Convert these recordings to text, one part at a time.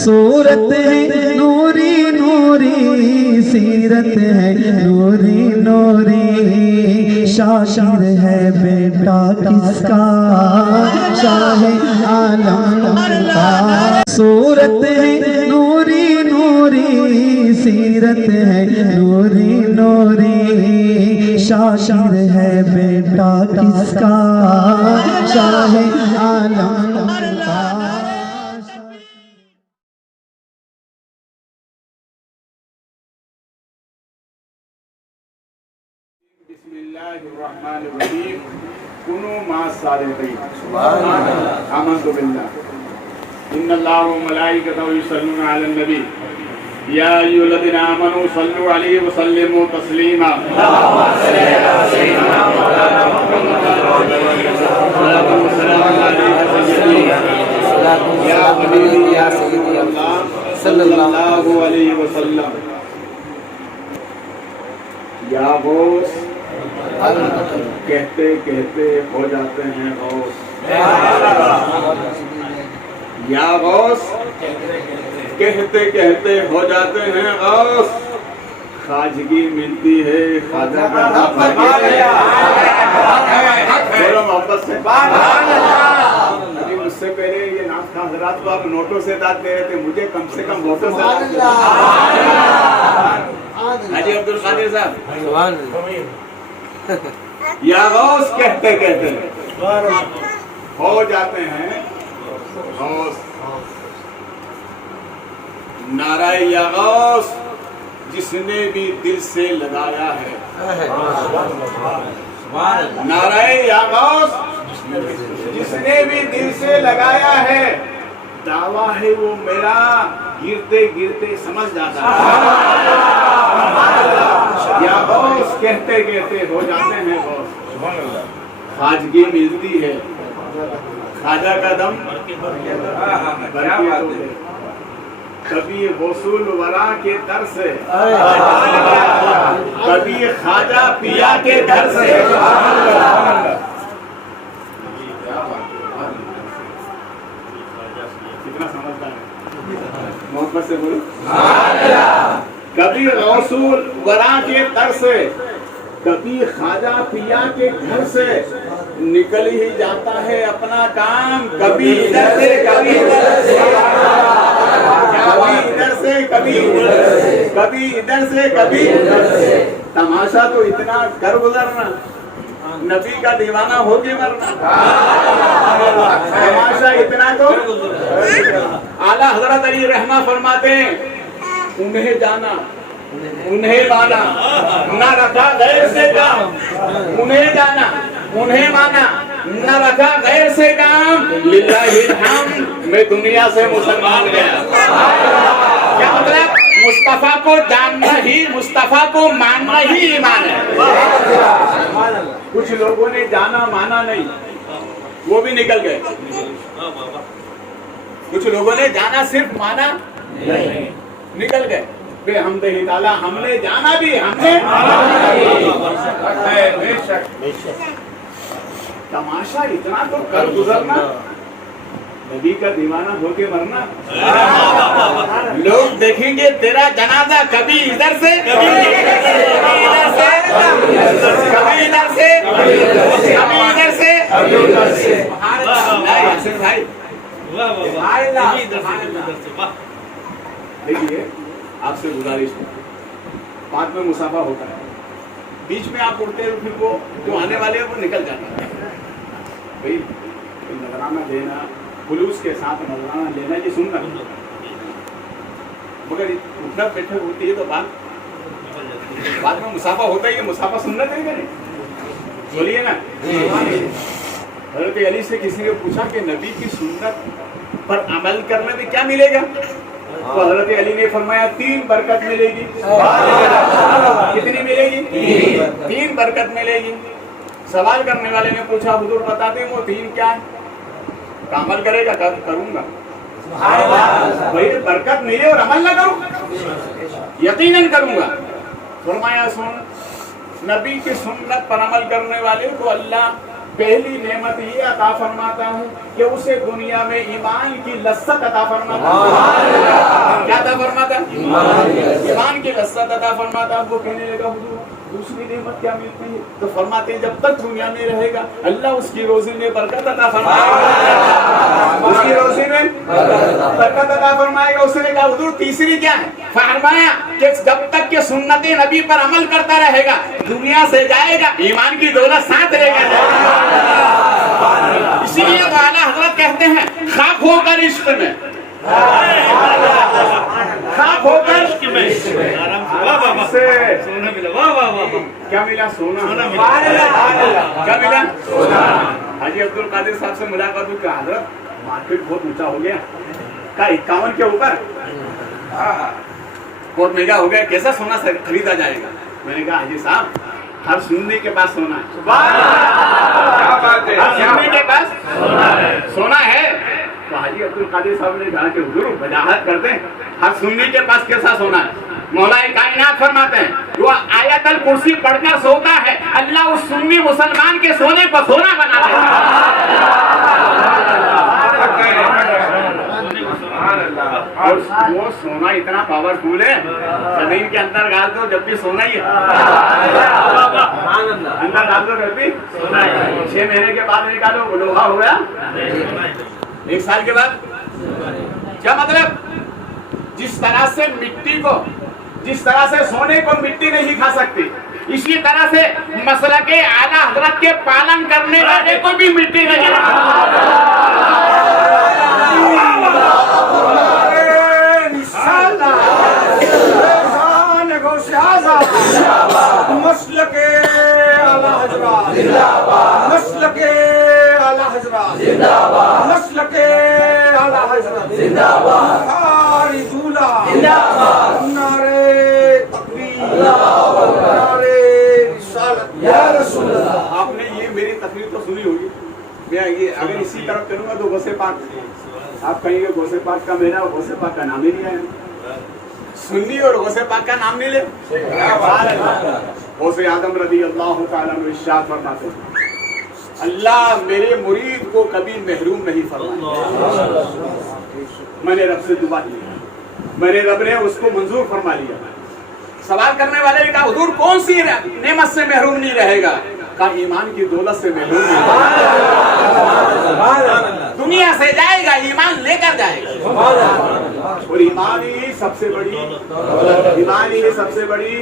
صورت ہے نوری نوری، سیرت ہے نوری نوری، شاعر ہے بیٹا کس کا شاہ عالم کا۔ صورت ہے نوری نوری، سیرت ہے نوری نوری، شاعر ہے بیٹا کس کا شاہ عالم کا۔ بسم اللہ الرحمن الرحیم، کنوا مع الصادقین۔ سبحان اللہ، آمنت باللہ، ان اللہ وملائکتہ یصلون علی النبی، یا ایھا الذین آمنوا صلوا علیہ وسلموا تسلیما۔ اللہم صل علی سیدنا مولانا محمد یا حبیبی یا سیدی اللہ صلی اللہ علیہ وسلم۔ یا غوث کہتے کہتے ہو جاتے ہیں غوث، یا غوث کہتے کہتے ہو جاتے ہیں غوث، خواجگی ملتی ہے خواجہ کا دم۔ بولو محبت سے۔ ابھی مجھ سے پہلے یہ نام خواہ حضرات کو آپ نوٹوں سے داد دے رہے تھے، مجھے کم سے کم ووٹوں سے داد دے رہے تھے۔ حاجی عبدالقادر صاحب، یا غوث کہتے کہتے ہو جاتے ہیں غوث، نعرہ یا غوث جس نے بھی دل سے لگایا ہے، نعرہ یا غوث جس نے بھی دل سے لگایا ہے، دعویٰ ہے وہ میرا گرتے گرتے سمجھ جاتا ہے۔ یا غوث کہتے کہتے ہو جاتے ہیں غوث، خواجگی ملتی ہے خواجہ کا دم۔ کبھی غسول ورا کے در سے، کبھی خواجہ پیا کے در سے۔ کتنا سمجھتا ہے، محبت سے بولو۔ کبھی غسول ورا کے در سے، کبھی خواجہ پیا کے گھر سے، نکل ہی جاتا ہے اپنا کام، کبھی ادھر سے کبھی ادھر سے، کبھی ادھر سے کبھی ادھر سے، کبھی ادھر سے کبھی ادھر سے۔ تماشا تو اتنا کر گزرنا، نبی کا دیوانہ ہو کے مرنا، تماشا اتنا تو۔ اعلیٰ حضرت علی رحمہ فرماتے ہیں، انہیں جانا انہیں مانا، نہ رکھا غیر سے کام، انہیں جانا انہیں مانا، نہ رکھا غیر سے کام، للہ الحمد میں دنیا سے مسلمان گیا۔ کیا مطلب؟ مصطفیٰ کو جاننا ہی، مصطفیٰ کو ماننا ہی ایمان ہے۔ کچھ لوگوں نے جانا مانا نہیں، وہ بھی نکل گئے۔ کچھ لوگوں نے جانا صرف مانا نہیں، نکل گئے۔ بے حمدہ تعالیٰ ہم نے جانا بھی، ہم نے بے شک۔ تماشا اتنا تو کر گزرنا، نبی کا دیوانہ ہو کے مرنا۔ لوگ دیکھیں گے تیرا جنازہ کبھی ادھر سے کبھی ادھر سے، کبھی ادھر سے کبھی ادھر سے، کبھی ادھر سے کبھی ادھر سے۔ یاسر بھائی دیکھیے، آپ سے گزارش ہے، بعد میں مسافہ ہوتا ہے، بیچ میں آپ اڑتے ہو، پھر وہ جو آنے والے ہیں وہ نکل جاتا ہے۔ بھائی نذرانہ دینا، خلوص کے ساتھ نذرانہ لینا، یہ سنت، مگر اٹھنا بیٹھے ہوتی ہے تو بعد میں مسافہ ہوتا ہے۔ یہ مسافہ سنت ہے کہ نہیں؟ بولیے نا۔ حضرت علی سے کسی نے پوچھا کہ نبی کی سنت پر عمل کرنے میں کیا ملے گا؟ تو حضرت علی نے فرمایا 3 برکت ملے گی۔ کتنی ملے گی؟ 3 برکت ملے گی۔ سوال کرنے والے نے پوچھا حضور بتا دیں وہ 3 کیا ہے؟ عمل کرے گا؟ کروں گا۔ بھائی برکت ملے اور عمل نہ کروں؟ یقیناً کروں گا۔ فرمایا سن، نبی کی سنت پر عمل کرنے والے کو اللہ پہلی نعمت یہ عطا فرماتا ہوں کہ اسے دنیا میں ایمان کی لذت عطا فرماتا ہوں۔ ईमान की लज्जत अता फरमाता। वो कहने लगा हुजूर दूसरी नेमत क्या मिलती है? तो फरमाते हैं जब तक दुनिया में रहेगा अल्लाह उसकी रोजी में बरकत अता फरमाएगा, उसकी रोजी में बरकत अता फरमाएगा। उसने कहा हुजूर तीसरी क्या है? फरमाया कि जब तक के सुन्नत नबी पर अमल करता रहेगा दुनिया से जाएगा, ईमान की दौलत साथ लेकर जाएगा। इसीलिए आला हजरत कहते हैं खाक होकर इश्क में, खाक होकर क्या मिला? सोना। क्या मिला? हाजी अब्दुल कादिर साहब से मुलाकात हुई। क्या हजरत मार्केट बहुत ऊंचा हो गया का 51 के ऊपर बहुत महंगा हो गया, कैसा सोना खरीदा जाएगा? मैंने कहा हाजी साहब हर सुन्नी के पास सोना है। क्या बात है? हर सुन्नी के पास सोना है। तो हाजी अब्दुल कादिर साहब ने कहा कि हुजूर वजाहत करते हैं हर सुन्नी के पास कैसा सोना है? मौलाए कायनात फरमाते हैं वो आयतल कुर्सी पढ़कर सोता है, अल्लाह उस सुन्नी मुसलमान के सोने पर सोना बना देता है। और वो सोना इतना पावरफुल है जमीन के अंदर डाल दो जब भी सोना ही है, अंदर डाल दो जब भी सोना ही है। 6 महीने के बाद निकालो वो लोहा हो गया, 1 साल के बाद। क्या मतलब? जिस तरह से मिट्टी को, जिस तरह से सोने को मिट्टी नहीं खा सकती, इसी तरह से मसलके आला हजरत के पालन करने वाले को भी मिट्टी नहीं खा मसलके आला हजरत मसलके आला हजरत मसलके आला हजरत सारी दूल्हा नारे तकबीर नारे रिसालत या रसूल अल्लाह। आपने ये मेरी तकरीर तो सुनी होगी, मैं ये अगर इसी तरफ करूंगा तो गौसे पाक आप कहेंगे गौसे पाक का मेरा और गौसे पाक का नाम ही नहीं आया। सुन्नी और गौसे पाक का नाम नहीं ले। गौसे आदम रज़ी अल्लाह तआला अन्हु इरशाद फरमाते हैं अल्लाह मेरे मुरीद को कभी महरूम नहीं फरमाया। मैंने रब से दुआ की, मेरे रब ने उसको मंजूर फरमा लिया। सवाल करने वाले ने कहा हुजूर कौन सी नेमत से महरूम नहीं रहेगा? कहा ईमान की दौलत से महरूम नहीं रहेगा। दुनिया से जाएगा ईमान लेकर जाएगा, और ईमान ही सबसे बड़ी, ईमान ही सबसे बड़ी।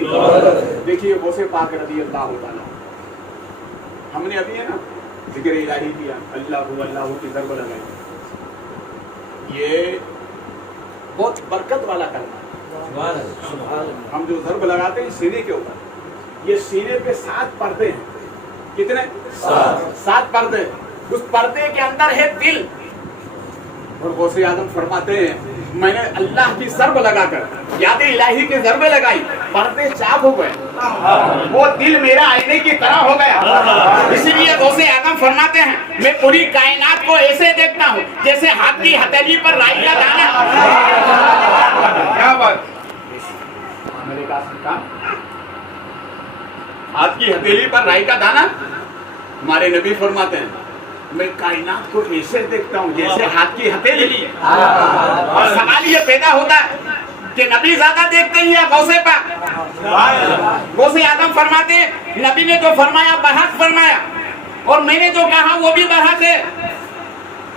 देखिए गौसे पाक रज़ी अल्लाह तआला, हमने अभी है ना जिक्र इलाही किया, अल्लाह की ज़रब लगाई, ये बहुत बरकत वाला करना। हम जो ज़रब लगाते हैं सीने के ऊपर, ये सीने पे 7 पर्दे हैं। कितने? 7 पर्दे। उस पर्दे के अंदर है दिल। और गौसे आदम फरमाते हैं मैंने अल्लाह की ज़रब लगाकर याद इलाही की ज़रब लगाई, पर्दे चाक हो गए, वो दिल मेरा आईने की तरह हो गया। इसीलिए गौसे आदम फरमाते हैं मैं पूरी कायनात को ऐसे देखता हूँ जैसे हाथ की हथेली पर राई का दाना। क्या बात? मैंने कहा हाथ की हथेली पर राई का दाना। हमारे नबी फरमाते हैं मैं कायनात को ऐसे देखता हूँ जैसे हाथ की हथेली। और सवाल ये पैदा होता है कि नबी ज्यादा देखते हैं या गौसे पाक? गौसे आदम फरमाते नबी ने जो फरमाया बरहक फरमाया, और मैंने जो कहा वो भी बरहक है।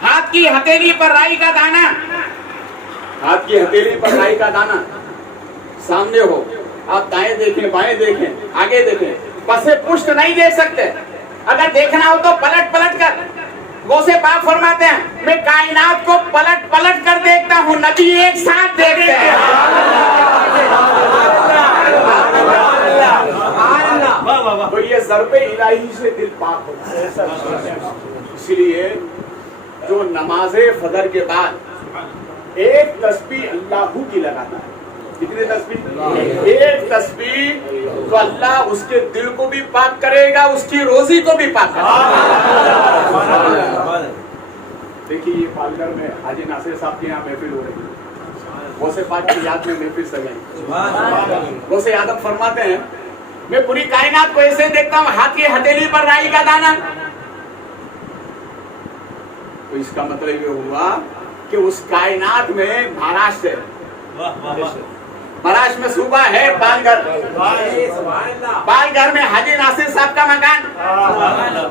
हाथ की हथेली पर राई का दाना, हाथ की हथेली पर राई का दाना सामने हो, आप दाएं देखें बाएं देखें आगे देखें, पसे पुष्ट नहीं देख सकते। अगर देखना हो तो पलट पलट कर। गौसे पाक फरमाते हैं मैं कायनात को पलट पलट कर देखता हूँ, नबी एक साथ देखते हैं। तो ये ज़रबे इलाही से दिल पाक होता है। इसलिए जो नमाज़े फजर के बाद एक तस्बीह अल्लाहू की लगाता है, कितने तस्बीह? एक तस्बीह, तो अल्लाह उसके दिल को भी पाक करेगा, उसकी रोजी को भी पाक करेगा। देखिए ये पालघर में हाजी नासिर साहब के यहाँ महफिल हो रही है, गौसे पाक की याद में महफिल सजाई। गौसे आदम फरमाते हैं मैं पूरी कायनात को ऐसे देखता हूँ हाथ की हथेली पर राई का दाना। तो इसका मतलब ये हुआ कि उस कायनात में महाराष्ट्र है, महाराष्ट्र में सूबा है पालघर। पालघर में हाजी नासिर साहब का मकान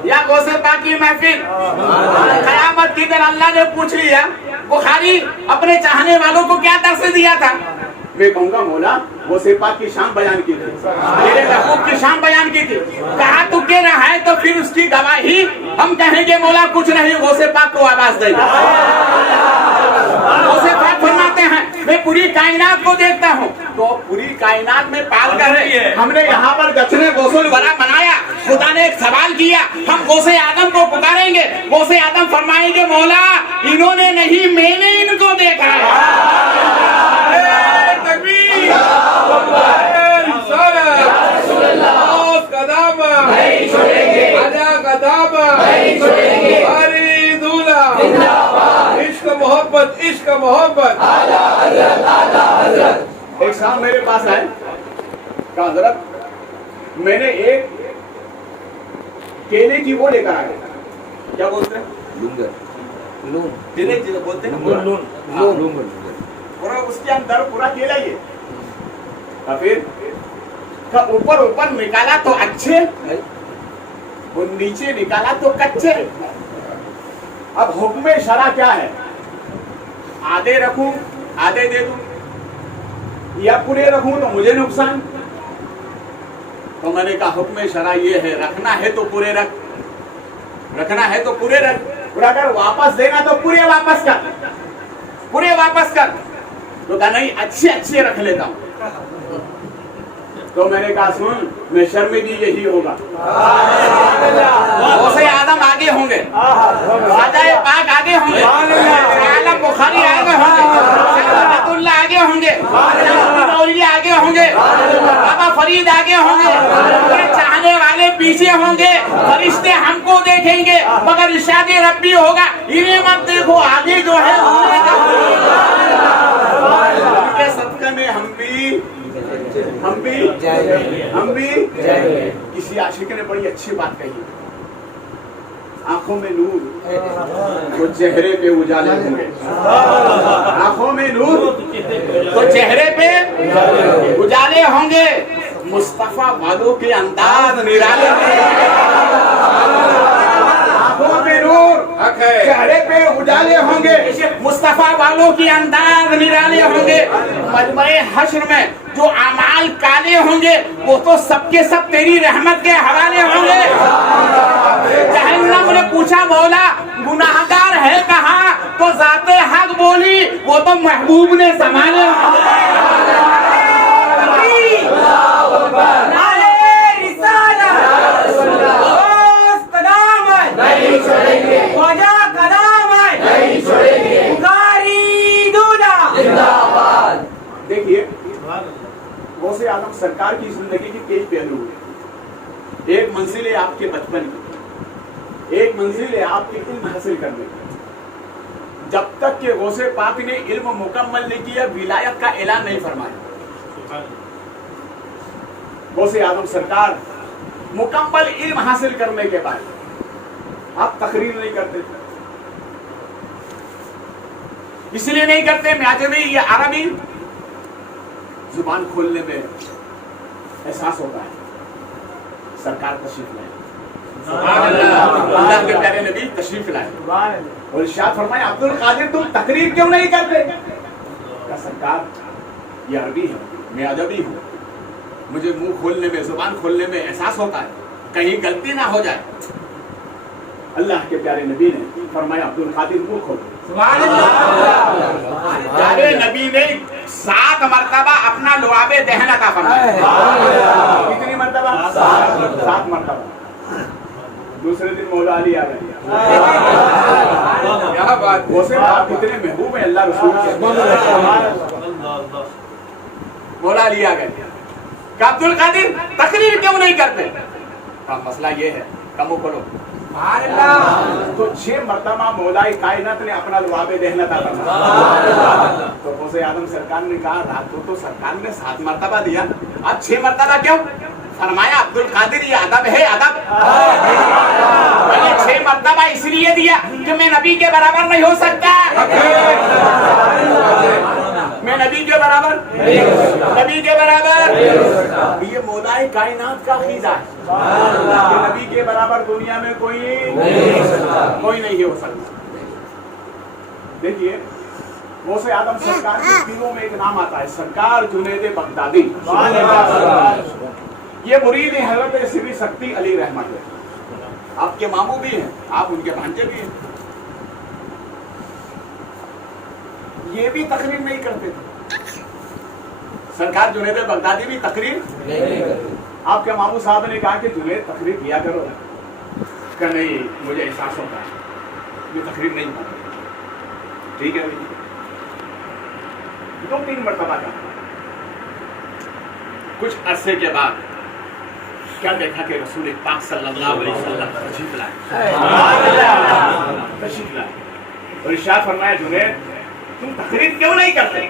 या गौसे पाक की महफिल। कयामत की दिन अल्लाह ने पूछ लिया बुखारी अपने चाहने वालों को क्या दर्श दिया था? मैं कहूँगा मौला गौसे पाक की शान बयान की थी, मेरे महबूब की शान बयान की थी। कहा तू कह रहा है तो फिर उसकी गवाही हम कहेंगे मौला कुछ नहीं, गौसे पाक को आवाज देगा। गौसे पाक फरमाते हैं मैं पूरी कायनात को देखता हूँ, तो पूरी कायनात में पालघर है। हमने यहाँ पर गचने गौसुल वरा बनाया, खुदा ने एक सवाल किया, हम गौसे आदम को पुकारेंगे, गौसे आदम फरमाएंगे मौला इन्होंने नहीं मैंने इनको देखा है। इश्क मोहब्बत। एक साहब मेरे पास आए, कहा हज़रत मैंने एक केले की वो लेकर आया, क्या बोलते हैं केले बोलते हैं पूरा उसके अंदर पूरा केला ही है। फिर का ऊपर ऊपर निकाला तो अच्छे और नीचे निकाला तो कच्चे। अब हुक्म शरा क्या है? आधे रखूं आधे दे दूं या पूरे रखूं तो मुझे नुकसान? तो मैंने कहा हुक्म शरा ये है रखना है तो पूरे रख, रखना है तो पूरे रख, और अगर वापस देना तो पूरे वापस कर, पूरे वापस कर। तो कहा नहीं अच्छे अच्छे रख लेता हूं। तो मैंने कहा सुन मैं शर्म भी यही होगा, गौसे आदम आगे होंगे, राजाए पाक आगे होंगे, आलम बुखारी आगे होंगे, रहमतुल्लाह आगे होंगे, औलिया आगे होंगे, बाबा फरीद आगे होंगे, उनके चाहने वाले पीछे होंगे, फरिश्ते हमको देखेंगे मगर इरशाद रब्बी होगा इन्हें मत देखो आगे जो है उनके सदक़े में हम भी किसी आशिक ने बड़ी अच्छी बात कही, आंखों में नूर तो चेहरे पे उजाले होंगे, आंखों में नूर तो चेहरे पे उजाले होंगे, मुस्तफा वालों के अंदाज निराले आंखों में नूर चेहरे पे उजाले होंगे, मुस्तफा वालों की अंदाज निराले होंगे। मजमे हश्र में जो अमाल काले होंगे वो तो सबके सब तेरी रहमत के हवाले होंगे। जहन्नम ने पूछा मौला गुनाहगार है कहाँ? तो जाते हक बोली वो तो महबूब ने संभाले। देखिए गौसे आलम सरकार की जिंदगी के कई पहलू हैं। एक मंजिल है आपके बचपन की, एक मंजिल है आपके इल्म हासिल करने की। जब तक कि गौसे पाक ने इल्म मुकम्मल नहीं किया विलायत का ऐलान नहीं फरमाया। गौसे आलम सरकार मुकम्मल इल्म हासिल करने के बाद आप तकरीर नहीं करते, इसलिए नहीं करते म्याजवी या अरबी जुबान खोलने में एहसास होता है। सरकार तशरीफ लाए, अल्लाह के प्यारे नबी तशरीफ लाए और इरशाद फरमाया अब्दुल कादिर तुम तकरीर क्यों नहीं करते? सरकार ये अरबी है मैं अदबी हूँ, मुझे मुंह खोलने में जुबान खोलने में एहसास होता है कहीं गलती ना हो जाए। अल्लाह के प्यारे नबी ने फरमाया अब्दुल कादिर मुंह खोलो। प्यारे नबी ने 7 मरतबा अपना लुआबे दहन अता फरमाया। कितनी मरतबा? 7 मरतबा। दूसरे दिन मौला अली आ गए। क्या बात, गौसे पाक कितने महबूब हैं अल्लाह रसूल के। मौला अली आ गए, अब्दुल कादिर तकरीर क्यों नहीं करते? मसला ये है कमो करो। तो 6 मरतबा मौलाए कायनात ने अपना लुआबे दहन अता फरमाया। तो गौसे आदम सरकार ने कहा रात को तो सरकार ने 7 मरतबा दिया, अब 6 मरतबा क्यों? फरमाया अब्दुल कादिर ये अदब है, अदब। मैंने 6 मरतबा इसलिए दिया कि मैं नबी के बराबर नहीं हो सकता, میں نبی کے برابر نبی کے برابر یہ مولائے کائنات کا عقیدہ ہے کہ نبی کے برابر دنیا میں کوئی نہیں ہو سکتا. دیکھیے غوث اعظم سرکار کے پیروں میں ایک نام آتا ہے سرکار جنید بغدادی. یہ مرید حضرت سری سکتی علی رحمت ہے. آپ کے ماموں بھی ہیں, آپ ان کے بھانجے بھی ہیں. یہ بھی تقریر نہیں کرتے تھے. سرکار جنید بغدادی بھی تقریر نہیں کرتے. آپ کے ماموں صاحب نے کہا کہ جنید تقریر کیا کرو. کہ نہیں مجھے احساس ہوتا ہے یہ تقریر نہیں کرتے. ٹھیک ہے 2-3 مرتبہ کا. کچھ عرصے کے بعد کیا دیکھا کہ رسول پاک صلی اللہ علیہ وسلم تشریف لائے اور ارشاد فرمایا جنید تم تقریر کیوں نہیں کرتے؟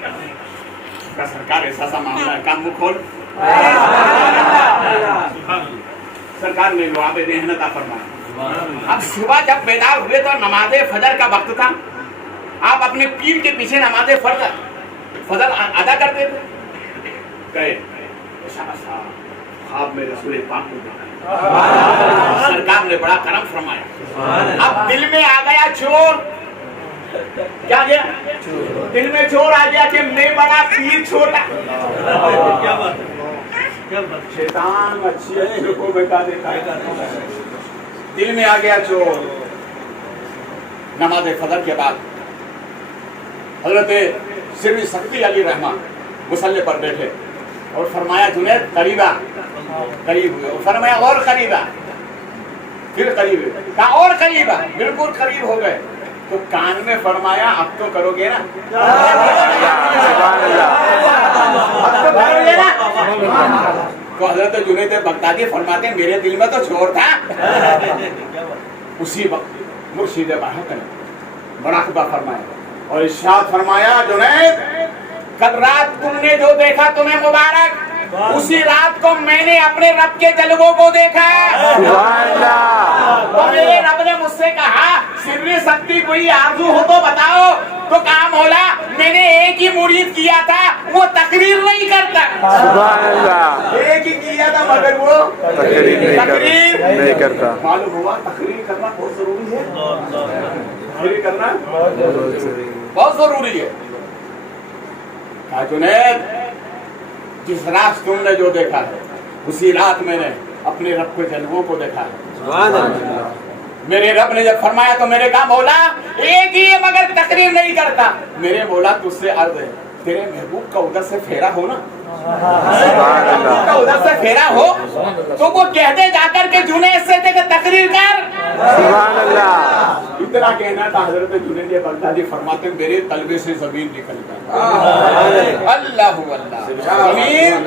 کہا سرکار ایسا سا معاملہ ہے کام منہ کھول. سرکار نے لعاب دہن عطا فرمایا. اب صبح جب بیدار ہوئے تو نماز فجر کا وقت تھا. آپ اپنے پیر کے پیچھے نماز فجر ادا کرتے تھے. کہے خواب میں رسول پاک کو دیکھا. سرکار نے بڑا کرم فرمایا. اب دل میں آ گیا چور. کیا گیا دل میں چور آ گیا کہ میں بڑا پیر چھوٹا. شیطان اچھی کو بتا دیتا ہے. دل میں آ گیا چور. نماز فجر کے بعد حضرت سری سکتی علی رحمہ مصلی پر بیٹھے اور فرمایا جنید قریب ہوئے. فرمایا اور قریب. پھر قریب کہا اور قریب. بالکل قریب ہو گئے تو کان میں فرمایا اب تو کرو گے نا. تو حضرت جنید بغدادی فرماتے ہیں میرے دل میں تو چور تھا. اسی وقت مرشد باہر نے مراقبہ فرمایا اور ارشاد فرمایا جنید کل رات تم نے جو دیکھا تمہیں مبارک. اسی رات کو میں نے اپنے رب کے جلووں کو دیکھا. تو میرے رب نے مجھ سے کہا سر سکتی کوئی آرزو ہو تو بتاؤ. تو کہا مولا میں نے ایک ہی مرید کیا تھا وہ تقریر نہیں کرتا. ایک ہی کیا تھا مگر وہ تقریر نہیں کرتا. معلوم ہوا تقریر کرنا بہت ضروری ہے. تقریر کرنا بہت ضروری ہے. جنید جس رات تم نے جو دیکھا ہے اسی رات میں نے اپنے رب کے جلووں کو دیکھا ہے. میرے رب نے جب فرمایا تو میرے کہا مولا ایک ہی مگر تقریر نہیں کرتا. میرے مولا تجھ سے عرض ہے تیرے محبوب کا ادھر سے پھیرا ہو نا. محبوب کا ادھر سے پھیرا ہو تو وہ کہتے جا کر کے جنید سے تھے کہ تقریر کر. اتنا کہنا تھا حضرت جنید بغدادی فرماتے ہیں میرے قلبے سے زمین نکل گئی. اللہ زمین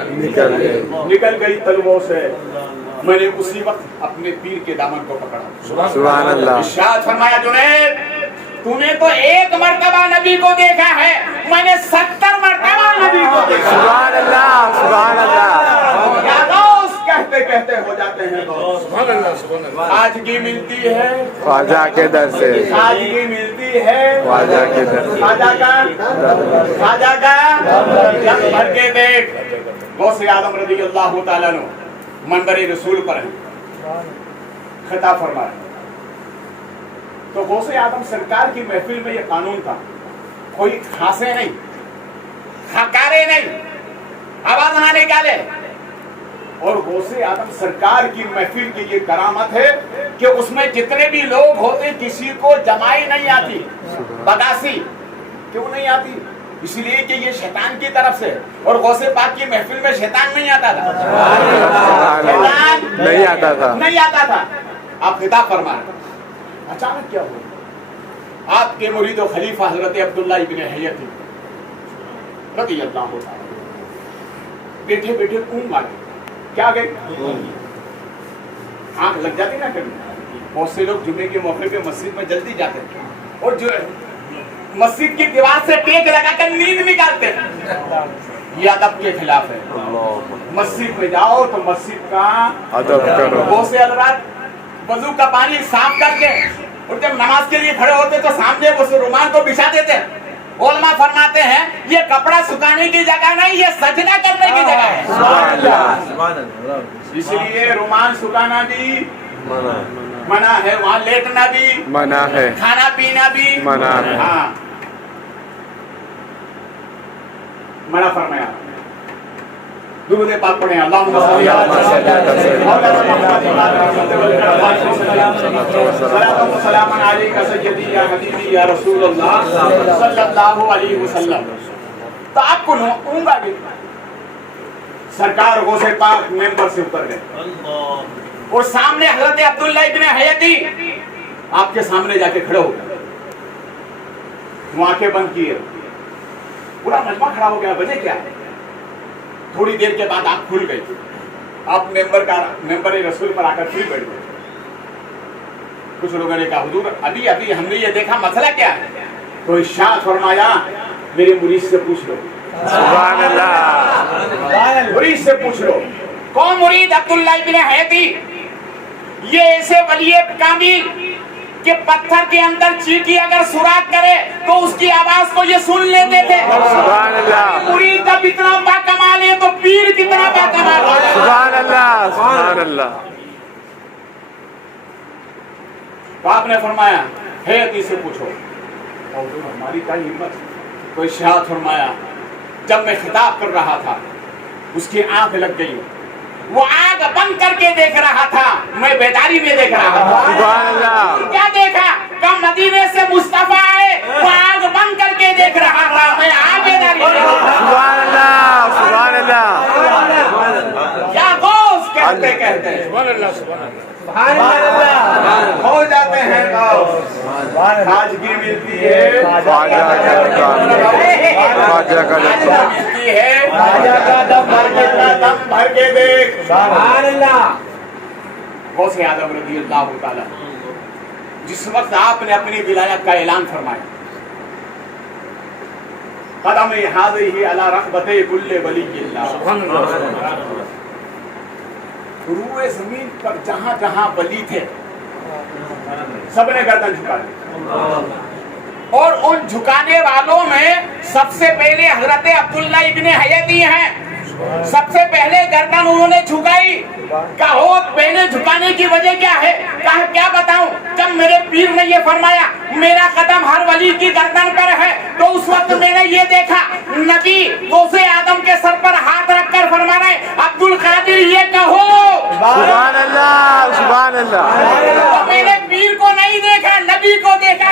نکل گئی تلووں سے. میں نے اسی وقت اپنے پیر کے دامن کو پکڑا. سبحان اللہ. ارشاد فرمایا جنید تو نے تو ایک مرتبہ نبی کو دیکھا ہے میں نے 70 مرتبہ نبی کو دیکھا. سبحان اللہ سبحان اللہ. کیا دوست کہتے کہتے ہو جاتے ہیں دوست. سبحان اللہ سبحان اللہ. آجگی ملتی ہے خواجہ کے در سے. آجگی ملتی ہے خواجہ کے در سے. خواجہ کا جب بھر کے دیکھ. غوث اعظم رضی اللہ تعالیٰ عنہ منبر رسول پر ہیں خطاب فرمایا. تو غوث اعظم سرکار کی محفل میں یہ قانون تھا کوئی کھانسے نہیں ہکارے نہیں آواز نہ نکالے. اور غوث اعظم سرکار کی محفل کی یہ کرامت ہے کہ اس میں جتنے بھی لوگ ہوتے کسی کو جمائی نہیں آتی بداسی. کیوں نہیں آتی؟ اس لیے کہ یہ شیطان کی طرف سے. اور غوث پاک کی محفل میں شیطان نہیں آتا تھا. شیطان نہیں آتا تھا. آپ خطاب فرما رہے. اچانک کیا ہوا آپ کے مرید و خلیفہ حضرت عبداللہ ابن حیۃ رضی اللہ عنہ بیٹھے بیٹھے اونگ آ گئی. کیا گئی؟ آنکھ لگ جاتی نا کبھی. بہت سے لوگ جمعے کے موقع پہ مسجد میں جلدی جاتے ہیں اور جو مسجد کی دیوار سے ٹیک لگا کر نیند نکالتے ہیں. یہ ادب کے خلاف ہے. مسجد میں جاؤ تو مسجد کا ادب کرو. بہت سے حضرات وضو کا پانی صاف کر کے اور جب نماز کے لیے کھڑے ہوتے تو سامنے وہ رومال کو بچھا دیتے उलमा फरमाते हैं ये कपड़ा सुखाने की जगह नहीं, ये सजना करने की जगह है। इसलिए रुमाल सुखाना भी मना है, वहाँ लेटना भी मना है, खाना पीना भी मना है। हाँ, मना फरमाया। दुरूद पाक पढ़े अल्लाहुम्मा सल्ली अला सलाम अलैका सय्यदी या हबीबी या रसूलुल्लाह सल्लल्लाहु अलैहि वसल्लम। तो आपको कहूंगा कि सरकार गौसे पाक मेंबर से उतर गए और सामने हजरत अब्दुल्ला इब्न हयती आपके सामने जाके खड़े हो गए, वो आंखें बंद किए, पूरा मजमा खड़ा हो गया, वजह क्या है? थोड़ी देर के बाद आंख खुल गई, आप मेंबर रसूल पर आकर फिर बैठ गए। कुछ लोगों ने कहा हुजूर अभी अभी हमने ये देखा, मसला क्या है? तो इरशाद फरमाया मेरे मुरीद से पूछ लो। सुभान अल्लाह। मुरीद से पूछ लो। कौन मुरीद? अब्दुल्ला इब्न हयती। ये ऐसे वली कामिल कि पत्थर के अंदर चींटी अगर सुराख करे तो उसकी आवाज को ये सुन लेते थे। सुभान अल्लाह। मुरीद जब इतना बाकमाल है तो पीर कितना बाकमाल है। सुभान अल्लाह, सुभान अल्लाह। तो आपने फरमाया हयती से पूछो। और हमारी क्या हिम्मत? तो इरशाद फरमाया जब मैं खिताब कर रहा था उसकी आंख लग गई, वो आग बंद करके देख रहा था, मैं बेदारी में देख रहा था। सुभान अल्लाह। क्या देखा? कब मदीने से मुस्तफा आए, वो आग बंद करके देख रहा था, मैं आग बेदारी में। सुभान अल्लाह, सुभान अल्लाह। क्या गौस कहते कहते हो जाते हैं गौस। ताजगी मिलती है, ख्वाजा का दम मिलती है, दम भर के देख। गौस आदम रज़ी अल्लाह ताला जिस वक्त आपने अपनी विलायत का ऐलान फरमाया, कदम हाज़िही अला रग़बते कुल्ले वलिय्यिल्लाह, रूए जमीन पर जहां जहां वली थे सबने गर्दन झुका दी, और उन झुकाने वालों में सबसे पहले हजरत अब्दुल्ला इब्न हयती हैं। सबसे पहले गर्दन उन्होंने झुकाई। कहो पहले झुकाने की वजह क्या है? कहा क्या बताऊं? जब मेरे पीर ने ये फरमाया मेरा कदम हर वली की गर्दन पर है, तो उस वक्त मैंने ये देखा नबी गौसे आदम के सर पर हाथ रखकर फरमा रहे अब्दुल कादिर ये कहो। सुभान अल्लाह, सुभान अल्लाह। तो मैंने पीर को नहीं देखा, नबी को देखा।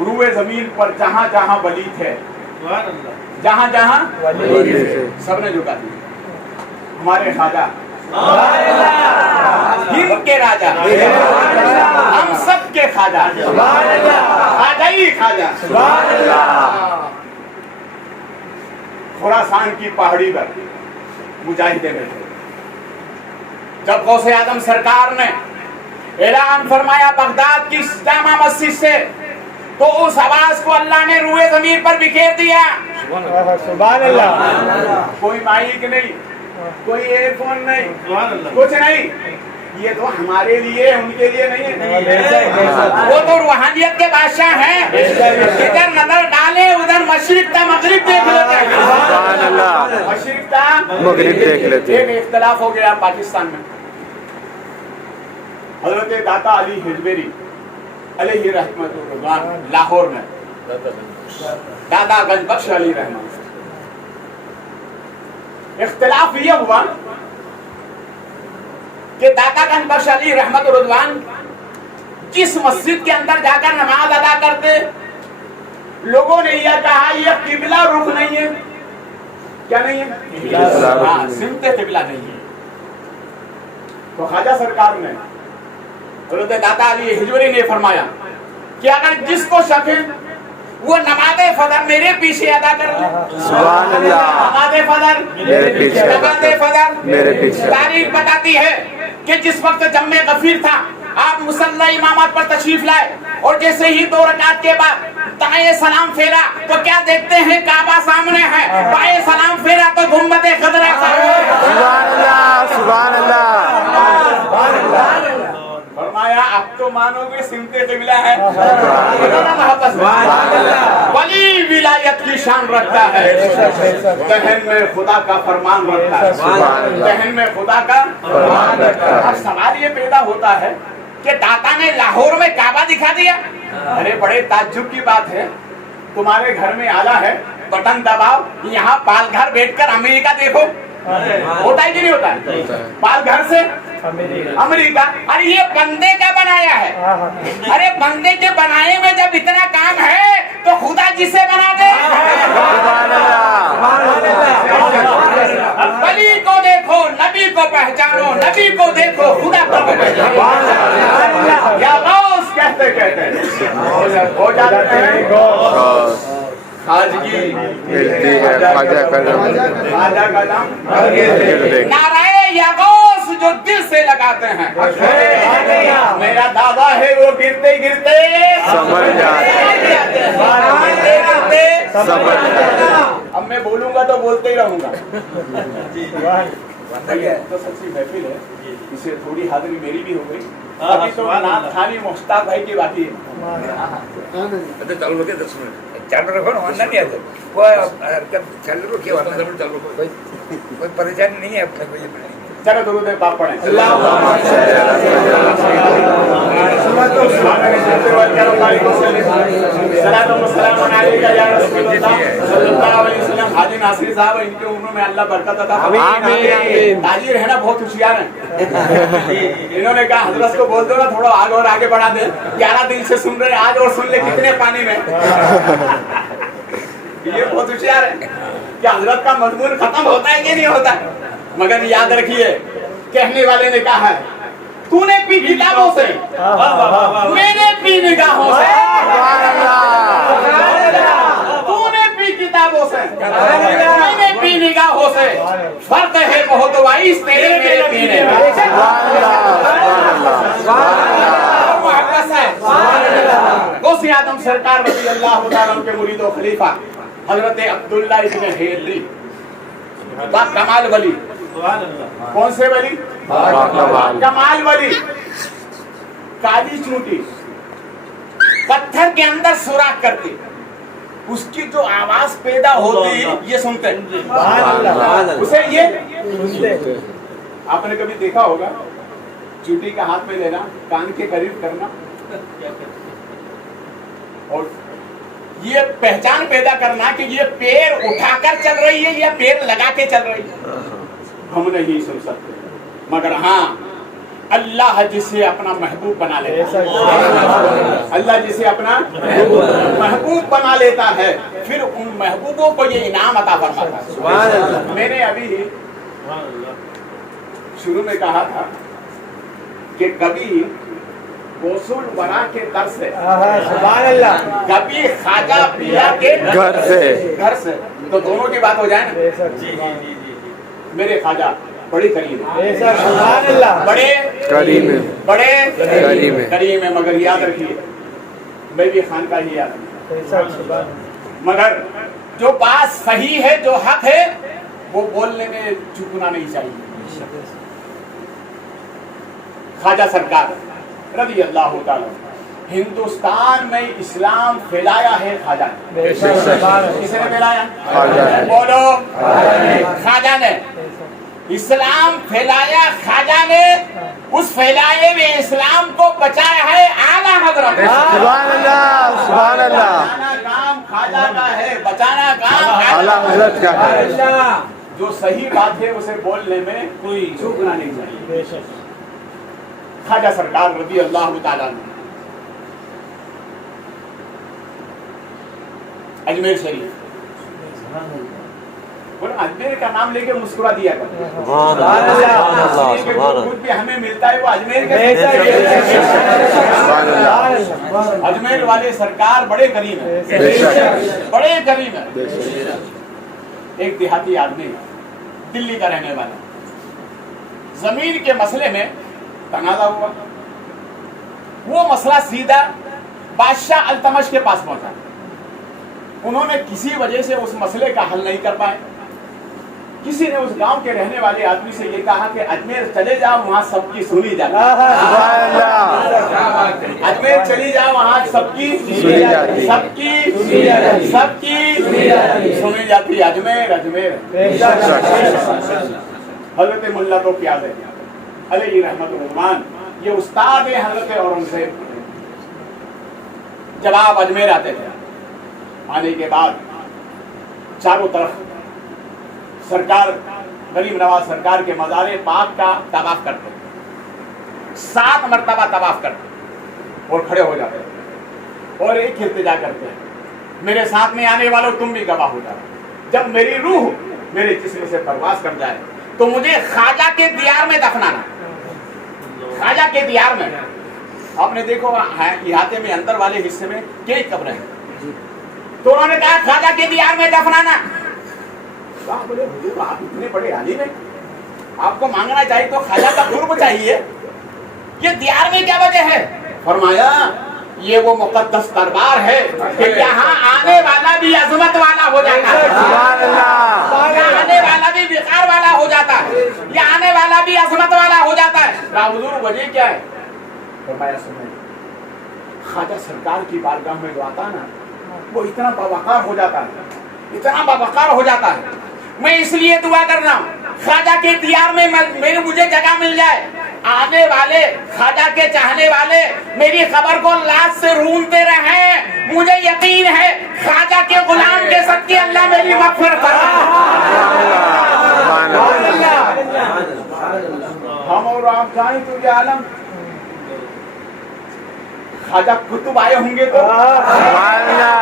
रूए जमीन पर जहां जहां वली थे, जहां जहां सबने झुका दी। हमारे ख्वाजा हिंद के राजा, हम सब के ख्वाजा, ख्वाजा ही ख्वाजा। खुरासान की पहाड़ी पर मुजाहिदे में थे। जब गौसे आदम सरकार ने ऐलान फरमाया बगदाद की जामा मस्जिद से, तो उस आवाज को अल्लाह ने रूए जमीन पर बिखेर दिया। सुभान अल्लाह। कोई माइक नहीं, कोई एयरफोन नहीं, कुछ नहीं। ये तो हमारे लिए, उनके लिए नहीं है। वो तो रूहानियत के बादशाह हैं। इधर नजर डाले उधर मशरिक का मगरिब देख लेते हैं। सुभान अल्लाह। मशरिक का मगरिब देख लेते हैं। एक इख्तलाफ हो गया पाकिस्तान में। हजरत दाता अली हिजवेरी अलैहि रहमतुल्लाह लाहौर में, दादा गंजबख्श अली रहमान, इख्तिलाफ ये हुआ कि दाता गंजबख्श अली रहमतुल्लाह जिस मस्जिद के अंदर जाकर नमाज अदा करते, लोगों ने यह कहा यह किबला रुख नहीं है। क्या नहीं है? हाँ, सिमते किबला नहीं है। तो ख्वाजा सरकार ने हज़रत दाता अली हिजवेरी ने फरमाया कि अगर जिसको शक है वो नमाज़े फजर मेरे पीछे अदा कर ले। सुभान अल्लाह। नमाज़े फजर मेरे पीछे, नमाज़े फजर मेरे पीछे। तारीख बताती है कि जिस वक्त जम्मे गफीर था आप मुसल्ला इमामत पर तशरीफ लाए, और जैसे ही 2 रकात के बाद दाएं सलाम फेरा तो क्या देखते हैं? काबा सामने है। बाएं सलाम फेरा तो गुम्बदे खदरा सामने। सुभान अल्लाह, सुभान अल्लाह। फरमाया अब तो मानोगे सिमते क़िबला है। वली विलायत की शान रखता है, दहन में खुदा का फरमान रखता है, दहन में खुदा का फरमान रखता है। अब सवाल ये पैदा होता है कि दाता ने लाहौर में काबा दिखा दिया। अरे बड़े ताज्जुब की बात है, तुम्हारे घर में आला है, बटन दबाओ, यहाँ पाल घर बैठकर अमेरिका देखो, होता है कि नहीं होता है? पाल घर से अमेरिका। अरे ये बंदे का बनाया है। अरे बंदे के बनाए में जब इतना काम है तो खुदा जिसे बना दे। वली को देखो, नबी को पहचानो, नबी को देखो, खुदा को पहचानो। या गौस कहते कहते हो जाते हैं। खाजगी मिलती है ख्वाजा कदम खाजा का नाम देख नाराए या गौस जो दिल से लगाते हैं। मेरा दादा है वो गिरते गिरते समझ समझ अब मैं बोलूंगा तो बोलते ही रहूंगा। तो सच्ची महफिल है, इसे थोड़ी हाजिरी मेरी भी हो गई। अभी तो नाम खाली मुश्ताक भाई की बाकी है। चालू रखे 10 मिनट चालू रखो ना, वरना नहीं आते कोई चालू रखिए, वरना चालू कोई परेशानी नहीं है अपने को। चलो दुरूद पाक पढ़ें। हाजी नासिर साहब, इनके उम्र में अल्लाह बरकत अता फरमाए। ताजिर है ना, बहुत होशियार हैं। इन्होंने कहा हजरत को बोल दो ना थोड़ा आगे और आगे बढ़ा दे, 11 दिन से सुन रहे, आज और सुन ले कितने पानी में। ये बहुत होशियार है कि हजरत का मजमून खत्म होता है कि नहीं होता है। मगर याद रखिए, कहने वाले ने कहा है तूने पी किताबों से, मैंने पी निगाहों से। तूने पी किताबों से, मैंने पी निगाहों से। फर्क है बहुत वाइस तेरे मेरे पीने में। मोहब्बत है। गौसे आदम सरकार रज़ी अल्लाह तआला के मुरीद और खलीफा हजरत अब्दुल्ला इब्न हेदरी बा कमाल वली। कौन से वली? कमाल वली। काली चूंटी पत्थर के अंदर सुराख करती, उसकी जो आवाज पैदा होती ये सुनते उसे ये। आपने कभी देखा होगा, चूंटी का हाथ में लेना, कान के करीब करना और ये पहचान पैदा करना कि ये पैर उठाकर चल रही है या पैर लगा के चल रही है। हम नहीं सुन सकते, मगर हाँ अल्लाह जिसे अपना महबूब बना लेता है, अल्लाह जिसे अपना महबूब बना लेता है, फिर उन महबूबों को ये इनाम अता फरमाता है। मैंने अभी शुरू में कहा था कि कभी गोसुल बना के दर से, कभी खाजा पिया के घर से, तो दोनों की बात हो जाए ना। मेरे खाजा बड़े करीम है, बड़े करीम है, बड़े करीम है। करीम है। मगर याद रखिए, मैं भी खान का ही आदमी, मगर जो बात सही है, जो हक है, वो बोलने में चूकना नहीं चाहिए। ख्वाजा सरकार रज़ी अल्लाह तआला, हिंदुस्तान में इस्लाम फैलाया है ख्वाजा ने। किसने फैलाया? बोलो, ख्वाजा ने इस्लाम फैलाया। ख्वाजा ने उस फैलाए हुए इस्लाम को बचाया है आला हजरत। सुभान अल्लाह, सुभान अल्लाह। बचाना काम ख्वाजा का है, बचाना काम आला हजरत का है। जो सही बात है उसे बोलने में कोई चूकना नहीं चाहिए। ख्वाजा सरकार रज़ी अल्लाह तआला ने अजमेर शरीफ, अजमेर का नाम लेके मुस्कुरा दिया कर। कुछ भी हमें मिलता है वो अजमेर के, अजमेर वाले सरकार बड़े करीम है, बड़े करीम है। एक देहाती आदमी दिल्ली का रहने वाला, जमीन के मसले में तनाजा हुआ। वो मसला सीधा बादशाह अल्तमश के पास पहुंचा। उन्होंने किसी वजह से उस मसले का हल नहीं कर पाए। किसी ने उस गांव के रहने वाले आदमी से ये कहा कि अजमेर चले जाओ, वहाँ सबकी सुनी जाती है। सुभान अल्लाह। अजमेर चली जाओ, वहाँ सबकी सुनी जाती है। सबकी सुनी जाती है। अजमेर अजमेर। हजरत मुल्ला तो क्या है अलैहि रहमतुल्लाह, ये उस्ताद है हजरत औरंगजेब। जब आप अजमेर आते थे, आने के बाद चारों तरफ सरकार, गरीब नवाज सरकार के मज़ारे पाक का तवाफ करते, 7 मरतबा तवाफ करते और खड़े हो जाते और एक इल्तिजा करते हैं, मेरे साथ में आने वालों तुम भी गवाह हो जाओ, जब मेरी रूह मेरे जिस्म से परवास कर जाए तो मुझे ख्वाजा के दियार में दफनाना। ख्वाजा के दियार में, आपने देखो इहाते में अंदर वाले हिस्से में कई कब्रें हैं, तो उन्होंने कहा ख्वाजा के दियार में दफनाना। आप बोले हुजूर आप इतने बड़े आलिम हैं, आपको मांगना चाहिए तो ख्वाजा का कुर्ब चाहिए, ये दियार में क्या वजह है? फरमाया ये वो मुकद्दस दरबार है कि यहाँ आने वाला भी अजमत वाला हो जाता है, सुभान अल्लाह। यहाँ आने वाला भी विकार वाला हो जाता है, ये आने वाला भी अजमत वाला हो जाता है। हुजूर वजह क्या है? फरमाया सुनिए, ख्वाजा सरकार की बारगाह में जो आता है ना, वो इतना बावकार हो जाता है, इतना बावकार हो जाता है। मैं इसलिए दुआ कर रहा हूँ ख्वाजा के दियार में मुझे जगह मिल जाए, आने वाले ख्वाजा के चाहने वाले मेरी खबर को लाश से रूंधते रहे। मुझे यकीन है ख्वाजा के गुलाम के सदके अल्लाह मेरी मग़फ़िरत हम और आप जाएं तो ये आलम ख्वाजा कुतुब आए होंगे तो, सुभान अल्लाह।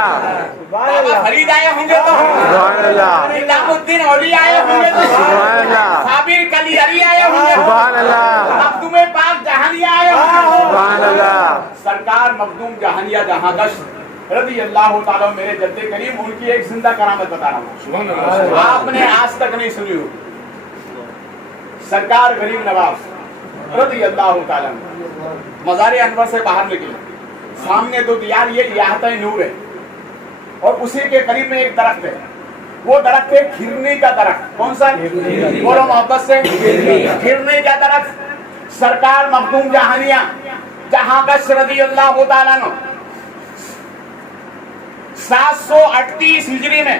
बाबा फरीद आए होंगे तो, सुभान अल्लाह। निजामुद्दीन औली आए होंगे तो, सुभान अल्लाह। साबिर कलियरी आए होंगे, सुभान अल्लाह। मखदूम पाक जहानिया आए होंगे, सुभान अल्लाह। सरकार मखदूम जहानिया जहांगश रज़ी अल्लाह ताला मेरे जद्दे करीम, उनकी एक जिंदा करामत बता रहा हूँ, आपने आज तक नहीं सुनी हो। सरकार गरीब नवाज रज़ी अल्लाह ताला मज़ार अनवर से बाहर निकले, सामने दो दियार, ये इहाता नूर है और उसी के करीब में एक दरख्त है, वो दरख्त है खिरनी का दरख्त। कौन सा? बोलो मोहब्बत से, खिरनी का दरख्त। सरकार मखदूम जहानिया जहांगश रज़ी अल्लाह ताला अन्हु 738 हिजरी में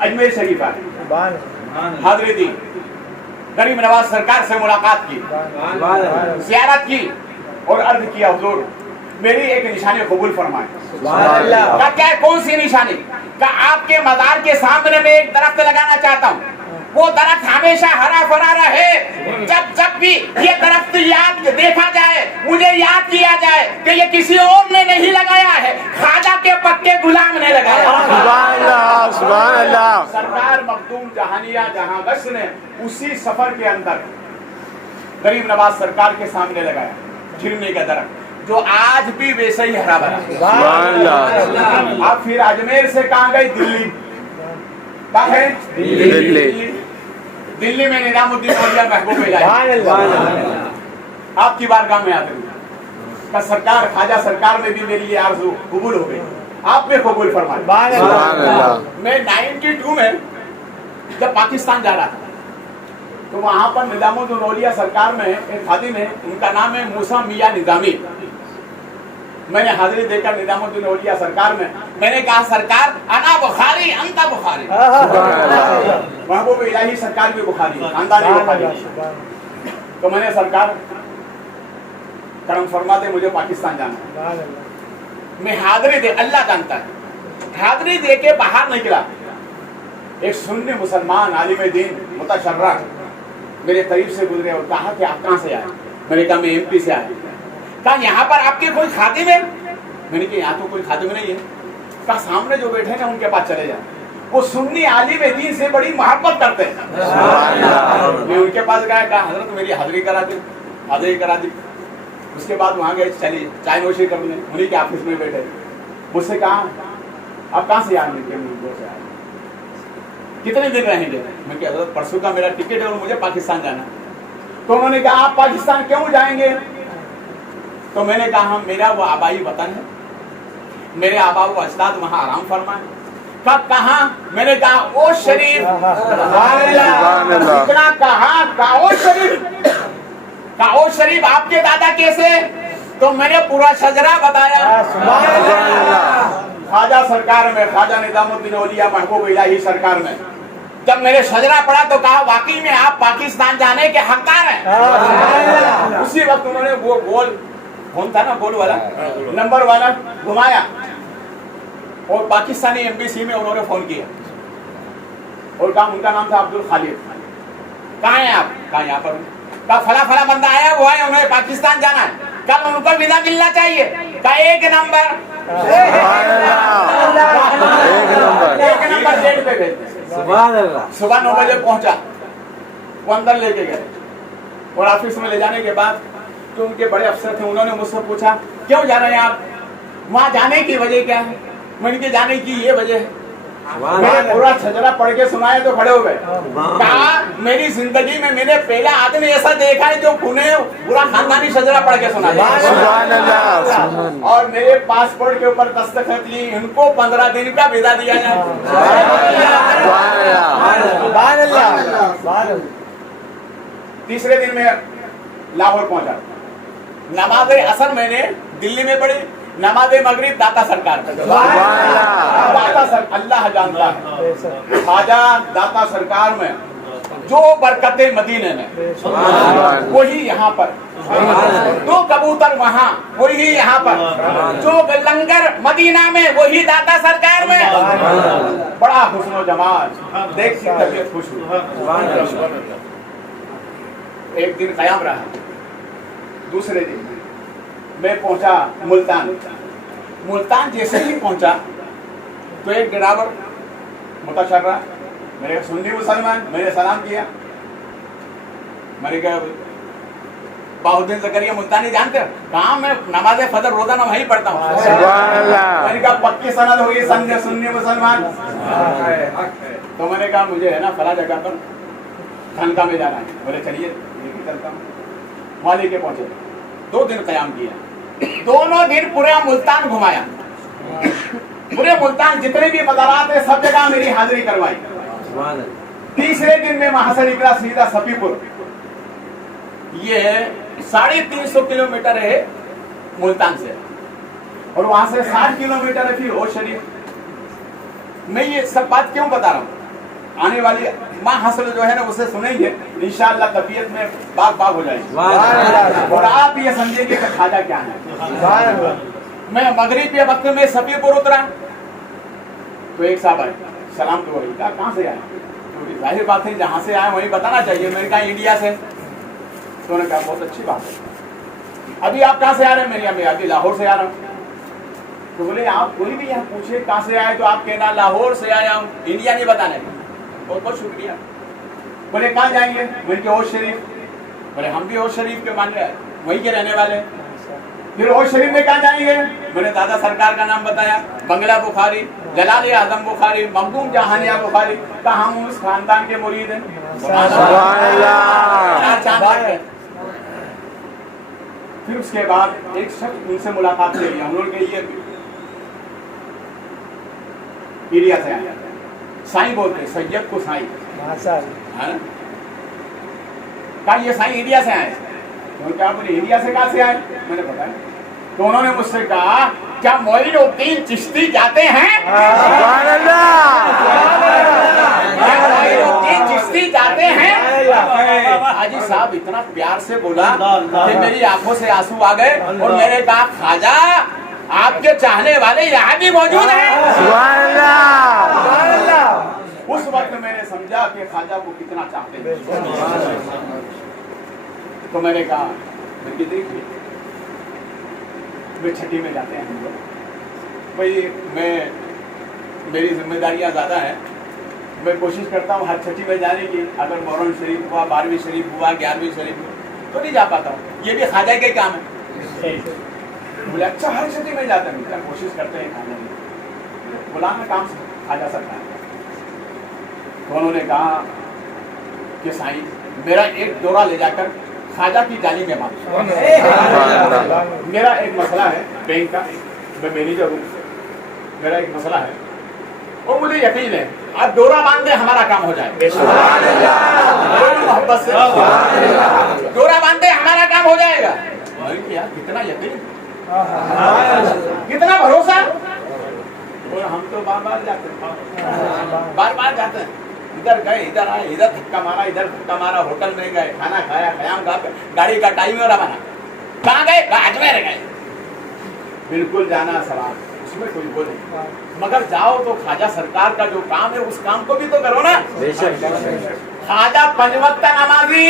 अजमेर शरीफ आए, हाज़िरी दी, गरीब नवाज सरकार से मुलाकात की, ज़ियारत की और अर्ज किया हुजूर मेरी एक निशानी कबूल फरमाए। का क्या, कौन सी निशानी? का आपके मज़ार के सामने में एक दरख्त लगाना चाहता हूँ, वो दरख्त हमेशा हरा भरा रहे, जब भी ये दरख्त याद देखा जाए, मुझे याद किया जाए कि ये किसी और ने नहीं लगाया है, ख्वाजा के पक्के गुलाम ने लगाया। सुभान अल्लाह। सुभान अल्लाह। सरकार मखदूम जहानिया जहांगश ने उसी सफर के अंदर गरीब नवाज सरकार के सामने लगाया खिरनी का दरख्त, जो आज भी वैसे ही हरा भरा। सुभान अल्लाह। आप फिर अजमेर से कहाँ गए? दिल्ली। कहाँ है? दिल्ली में निजामुद्दीन औलिया महबूब इलाही आपकी बारगाह में आते हैं, सरकार ख्वाजा सरकार में भी मेरी ये आरज़ू कबूल हो गई, आप भी कबूल फरमाए। सुभान अल्लाह। मैं 92 में जब पाकिस्तान जा रहा था तो वहाँ पर निजामुद्दीन औलिया सरकार में एक खादिम है, उनका नाम है मूसा मियाँ निजामी। मैंने हाजिरी देकर निजामुद्दीन औलिया सरकार में मैंने कहा सरकार अना बुखारी अंता बुखारी, महबूब इलाही सरकार भी बुखारी, खानदानी बुखारी। तो मैंने सरकार करम फरमा दे, मुझे पाकिस्तान जाना है। मैं हाजिरी दे, अल्लाह जानता है, हाजिरी दे के बाहर निकला, एक सुन्नी मुसलमान आलिम दीन मुतशर्रा मेरे करीब से गुजरे और कहा कि आप कहाँ से आए? मैंने कहा मैं MP से आया। कहा यहाँ पर आपके कोई खादिम है? मैंने कहा यहाँ तो कोई खादिम नहीं है। कहा सामने जो बैठे हैं उनके पास चले जाए, वो सुन्नी आलिम दीन से बड़ी मोहब्बत करते हैं। मैं उनके पास गया, कहा हजरत मेरी हाजिरी करा दी, हाजिरी करा दी। उसके बाद वहाँ गए, चलिए चाय नोशी करने, उन्हीं के ऑफिस में बैठे। मुझसे कहा आप कहाँ से आए? से आए। कितने दिन रहेंगे? मैं कहा हजरत परसों का मेरा टिकट है और मुझे पाकिस्तान जाना है। तो उन्होंने कहा आप पाकिस्तान क्यों जाएंगे? तो मैंने कहा मेरा वो आबाई वतन है, मेरे आबा व अजदाद वहाँ आराम फरमाए, कहा? मैंने कहा ओ शरीफ, सुभान अल्लाह। इतना कहा ओ शरीफ, कहा ओ शरीफ आपके दादा कैसे? तो मैंने पूरा शजरा बताया। ख्वाजा सरकार में, ख्वाजा निजामुद्दीन औलिया महबूब इलाही सरकार में जब मैंने शजरा पढ़ा तो कहा वाकई में आप पाकिस्तान जाने के हकदार हैं। उसी वक्त उन्होंने वो गोल फोन था ना, गोल वाला नंबर वाला घुमाया और पाकिस्तानी एम्बेसी में उन्होंने फोन किया और कहा, उनका नाम था अब्दुल खालिद। कहाँ हैं आप? कहा यहाँ पर। कहा फला फला बंदा आया, वो है, उन्हें पाकिस्तान जाना है, कल उनको वीजा मिलना चाहिए। कहा एक नंबर डेट पे भेज। सुबह 9 बजे पहुंचा, वो अंदर लेके गए और ऑफिस में ले जाने के बाद जो उनके बड़े अफसर थे उन्होंने मुझसे पूछा क्यों जा रहे हैं आप, वहाँ जाने की वजह क्या है? मैंने कहा जाने की ये वजह है। मैंने पूरा छजरा पढ़ के सुनाया तो खड़े हो गए। कहा मेरी जिंदगी में मैंने पहला आदमी ऐसा देखा है जो पुणे पूरा खानदानी छजरा पढ़ के सुनाया और मेरे पासपोर्ट के ऊपर दस्तखत की, इनको 15 दिन का वीजा दिया जाए। तीसरे दिन में लाहौर पहुंचा, नमाज असर मैंने दिल्ली में पढ़ी, नमाज मगरिब दाता सरकार में। दाता सर अल्लाह जानता है, ख्वाजा दाता सरकार में जो बरकतें मदीने में वही यहाँ पर, दो कबूतर वहाँ वही यहाँ पर, जो लंगर मदीना में वही दाता सरकार में। बड़ा हुस्न जमाल देख के तबीयत खुश हुई। एक दिन कयाम रहा, दूसरे दिन मैं पहुंचा मुल्तान। मुल्तान जैसे ही पहुंचा तो एक ड्राइवर मुतशर्रा, मेरे सुन्नी मुसलमान, मैंने सलाम किया। मैंने कहा बाहुद्दीन ज़करिया मुल्तानी जानते हो? कहा मैं नमाज फजर रोजाना वहीं पढ़ता हूँ। मैंने कहा पक्की सनद हुई सुन्नी मुसलमान। तो मैंने कहा मुझे है ना फला जगह पर खानका में जाना है। बोले चलिए लेके चलता हूँ। वहाँ लेके पहुंचे, 2 दिन क़याम किया, दोनों दिन पूरा मुल्तान घुमाया, पूरे मुल्तान जितने भी मज़ारात है सब जगह मेरी हाजिरी करवाई। तीसरे दिन में वहां से निकला सीधा सफीपुर, ये 350 किलोमीटर है मुल्तान से, और वहां से 60 किलोमीटर है फिर होश शरीफ। मैं ये सब बात क्यों बता रहा हूँ? आने वाली माँ हसल जो है ना उसे सुनेंगे, इंशाअल्लाह तबीयत में बाग बाग हो जाएगी और आप ये समझेंगे कि ख्वाजा क्या है। मैं मगरिब के वक्त में सफीपुर उतरा तो एक साहब आए, सलाम तो वही, कहाँ से आए? तो जाहिर बात है जहाँ से आए वही बताना चाहिए। मैंने कहा इंडिया से। तो उन्होंने कहा बहुत अच्छी बात है, अभी आप कहाँ से आ रहे हैं? मेरी अभी लाहौर से आ रहा हूँ। तो बोले आप कोई भी यहाँ पूछे कहाँ से आए तो आप कहना लाहौर से आया हूँ, इंडिया नहीं बताने का। बहुत बहुत शुक्रिया। बोले कहाँ जाएंगे? मैंने कहा होश शरीफ। बोले हम भी होश शरीफ के मान रहे, वहीं के रहने वाले। फिर होश शरीफ में कहाँ जाएंगे? मैंने दादा सरकार का नाम बताया, बंगला बुखारी, जलाल आजम बुखारी, मखदूम जहानिया बुखारी। कहा हम उस खानदान के मुरीद हैं। फिर उसके बाद एक शख्स उनसे मुलाकात हुई, हम लोग के ये इंडिया से आया, साईं बोलते, सैयद को साईं। कहा ये साईं इंडिया से आए। तो क्या बोले इंडिया से कहाँ से आए? मैंने बताया। तो उन्होंने मुझसे कहा क्या मोइनुद्दीन चिश्ती जाते हैं? मोइनुद्दीन चिश्ती जाते हैं? हाजी साहब इतना प्यार से बोला कि मेरी आंखों से आंसू आ गए और मैंने कहा ख्वाजा आपके चाहने वाले यहाँ भी मौजूद हैं। उस वक्त मैंने समझा कि ख्वाजा को कितना चाहते हैं। तो मैंने कहा देखिए वे छठी में जाते हैं हम लोग, भाई मैं मेरी जिम्मेदारियां ज़्यादा हैं, मैं कोशिश करता हूँ हर छठी में जाने की। अगर मोहर्रम शरीफ हुआ, 12वीं शरीफ हुआ, 11वीं शरीफ हुआ तो नहीं जा पाता हूँ, ये भी ख्वाजा के काम है। बोले अच्छा हर छठी में जाते हैं? कोशिश करते हैं खाने में, बुलाना काम ख्वाजा सरकार। तो उन्होंने कहा कि साईं मेरा एक दौरा ले जाकर ख्वाजा की जाली में मांग। मेरा एक मसला है बैंक का, मैं मैनेजर हूँ, मेरा एक मसला है وہ مجھے یقین ہے اب ڈورا باندھ دے ہمارا کام ہو جائے محبت سے ڈورا باندھ دے ہمارا کام ہو جائے گا. یار کتنا یقین کتنا بھروسہ. اور ہم تو بار بار جاتے ہیں ادھر گئے ادھر آئے ادھر دھکا مارا ہوٹل میں گئے کھانا کھایا قیام گاہ پہ گاڑی کا ٹائم ہو رہا کہاں گئے اجمیر گئے بالکل جانا سوال اس میں کوئی وہ نہیں مگر جاؤ تو خواجہ سرکار کا جو کام ہے اس کام کو بھی تو کرو نا. خواجہ 5 وقت نمازی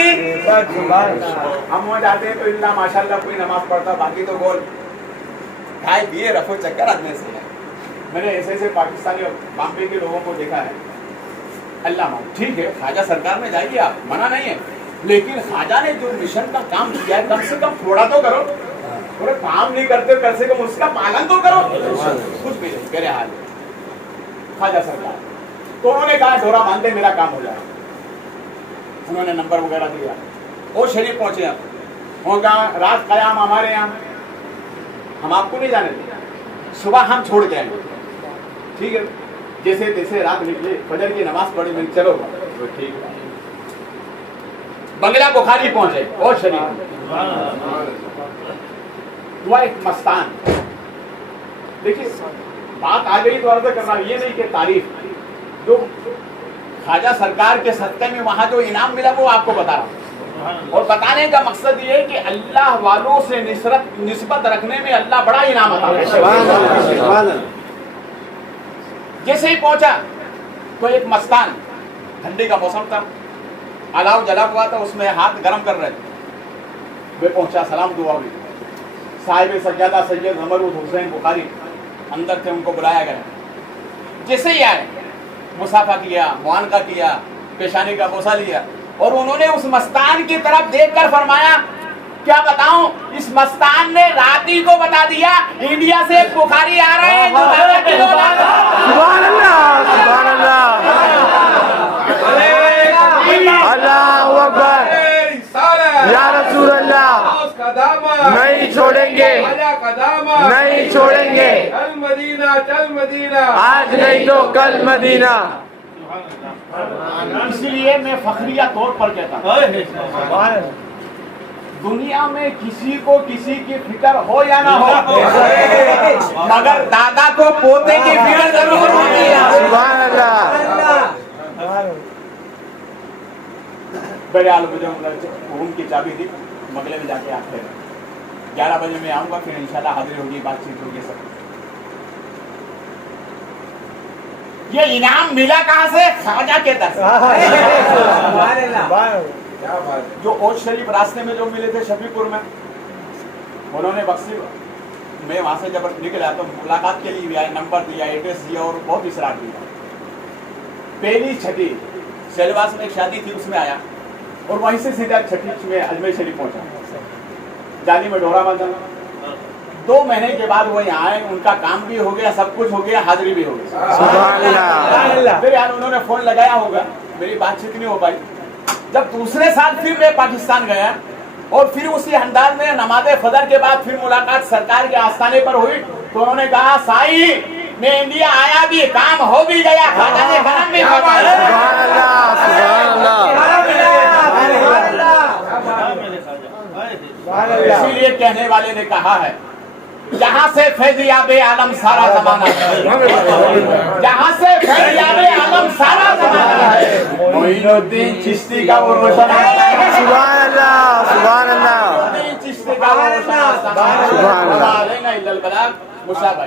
ہم وہاں جاتے ہیں تو اللہ ماشاء اللہ کوئی نماز پڑھتا باقی تو بول کھائے پیے رفو چکر آدمی سے. میں نے ایسے پاکستانی اور بامبے کے لوگوں کو دیکھا ہے اللہ مان ٹھیک ہے خواجہ سرکار میں جائیے آپ منع نہیں ہے لیکن خواجہ نے جو مشن کا کام کیا ہے کم سے کم تھوڑا تو کرو. تھوڑا کام نہیں کرتے کم سے کم اس کا پالن تو کرو. کچھ بھی نہیں میرے حال خواجہ سرکار تو انہوں نے کہا ڈورا باندھے میرا کام ہو جائے. انہوں نے نمبر وغیرہ دیا وہ شریف پہنچے ہم وہ کہا رات قیام ہمارے یہاں ہم آپ کو نہیں جانے دیں صبح ہم چھوڑ کے آئیں گے ٹھیک ہے. جیسے تیسے رات نکلے فجر کی نماز پڑھی میں چلو ٹھیک ہے. بنگلہ بخاری پہنچے اور شریف ہوا ایک مستان. دیکھیے بات آ گئی تو عرض کرنا یہ نہیں کہ تعریف جو خواجہ سرکار کے صدقے میں وہاں جو انعام ملا وہ آپ کو بتا رہا ہوں اور بتانے کا مقصد یہ ہے کہ اللہ والوں سے نسبت رکھنے میں اللہ بڑا انعام عطا کرتا ہے. جیسے ہی پہنچا تو ایک مستان ٹھنڈی کا موسم تھا الاؤ جلا ہوا تھا اس میں ہاتھ گرم کر رہے تھے. وہ پہنچا سلام دعا ہوئی صاحب سجادہ سید عمرود حسین بخاری اندر تھے ان کو بلایا گیا. جیسے ہی آئے مصافحہ کیا معانقہ کیا پیشانی کا بوسہ لیا اور انہوں نے اس مستان کی طرف دیکھ کر فرمایا کیا بتاؤں اس مستان نے رات ہی کو بتا دیا انڈیا سے ایک بخاری آ رہے ہیں سبحان اللہ سبحان اللہ اللہ اکبر یا رسول اللہ نہیں چھوڑیں گے نہیں چھوڑیں گے چل مدینہ چل مدینہ آج نہیں تو کل مدینہ. اس لیے میں فخریہ طور پر کہتا ہوں دنیا میں کسی کو کسی کی فکر ہو یا نہ ہو مگر دادا کو پوتے کی فکر ضرور ہوتی ہے. سبحان اللہ. بہرحال مجھے روم کی چابی دی بنگلے میں جا کے آپ 11 بجے میں آؤں گا پھر انشاءاللہ حاضری ہوگی بات چیت ہوگی سب. یہ انعام ملا کہاں سے خواجہ کے در جو اوج شریف راستے میں جو ملے تھے شفیع پور میں انہوں نے بخشی میں وہاں سے جب نکلا تو ملاقات کے لیے بھی آئے نمبر دیا ایڈریس دیا اور بہت اصرار دیا. پہلی چھٹی سیلواس میں ایک شادی تھی اس میں آیا اور وہیں سے سیدھا چھٹی میں اجمیر شریف پہنچا. جالی میں ڈورا باندھا 2 مہینے کے بعد وہ یہاں آئے ان کا کام بھی ہو گیا سب کچھ ہو گیا حاضری بھی ہو گئی. سبحان اللہ. پھر یار انہوں نے فون لگایا ہوگا میری بات چیت نہیں ہو پائی. جب دوسرے سال پھر میں پاکستان گیا اور پھر اسی انداز میں نماز فجر کے بعد پھر ملاقات سرکار کے آستانے پر ہوئی تو انہوں نے کہا سائی میں انڈیا آیا بھی کام ہو بھی گیا خواجہ نے کرم بھی فرمایا. سبحان اللہ. اسی لیے کہنے والے نے کہا ہے جہاں سے فیضیاب عالم سارا زمانہ ہے جہاں سے فیضیاب عالم سارا زمانہ ہے معین الدین چشتی کا وہ روشن سبحان اللہ سبحان اللہ. چشتی کا وہ روشن سبحان اللہ. مشابہ